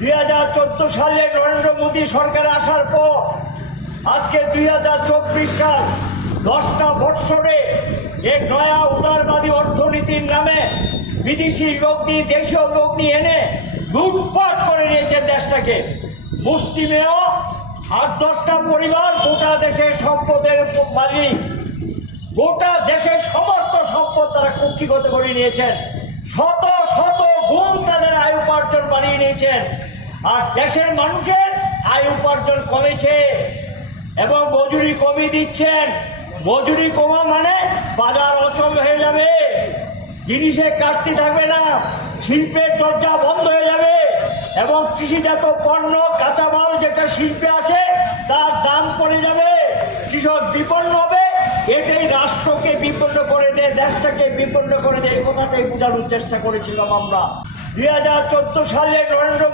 2014 সালে নরেন্দ্র মোদী সরকার আসার পর আজকে 2024 সাল 10টা বৎসরে এক নয়া উদারবাদী অর্থনীতির নামে বিদেশি লোক নিয়ে দেশীয় লোক নিয়ে এনে লুটপাট করে নিয়েছে দেশটাকে। মুষ্টিমেয় 8-10টা পরিবার গোটা দেশের সম্পদের মালিক, গোটা দেশের সমস্ত সম্পদ তারা কুক্ষিগত করে নিয়েছেন। শত শত গুণ তাদের আয় উপার্জন বাড়িয়ে নিয়েছেন, আর দেশের মানুষের আয় উপার্জন কমেছে এবং মজুরি কমিয়ে দিচ্ছেন। মজুরি কমা মানে বাজার অচল হয়ে যাবে, জিনিসের কাটতি থাকবে না, শিল্পের দরজা বন্ধ হয়ে যাবে এবং কৃষিজাত পণ্য কাঁচামাল যেটা শিল্পে আসে তার দাম পড়ে যাবে, কৃষক বিপন্ন হবে। এটাই রাষ্ট্রকে বিপন্ন করে দেয়, দেশটাকে বিপন্ন করে দেয়, এই কথাটাই বোঝানোর চেষ্টা করেছিলাম আমরা। 2014 সালে নরেন্দ্র